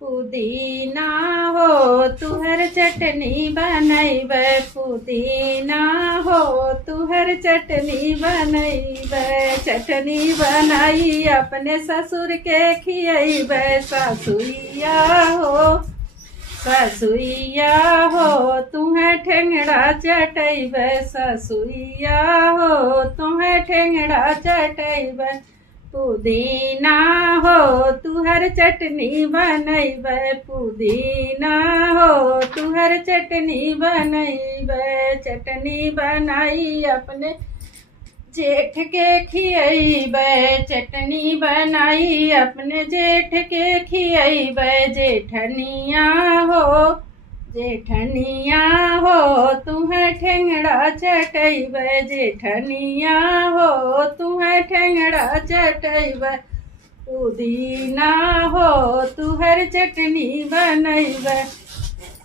पुदीना हो तुहर चटनी बनैब, पुदीना हो तुहर चटनी बनैब। चटनी बनाई अपने ससुर के खियैब, सासुइया हो ससुइया हो तुम्हें ठेंगड़ा चटैब, ससुइया हो तुम्हें ठेंगड़ा चटैब। पुदीना हो तुहर चटनी बनैब, पुदीना हो तुहर चटनी बनैब। चटनी बनाई अपने जेठ के खियैब, चटनी बनाई अपने जेठ के खियैब। जेठनिया हो जेठनिया हो तुम्हें ठेंगड़ा चटैब, जेठनिया हो तुम्हें ठेंगड़ा चटैब। पुदीना हो तुहर चटनी बनैब।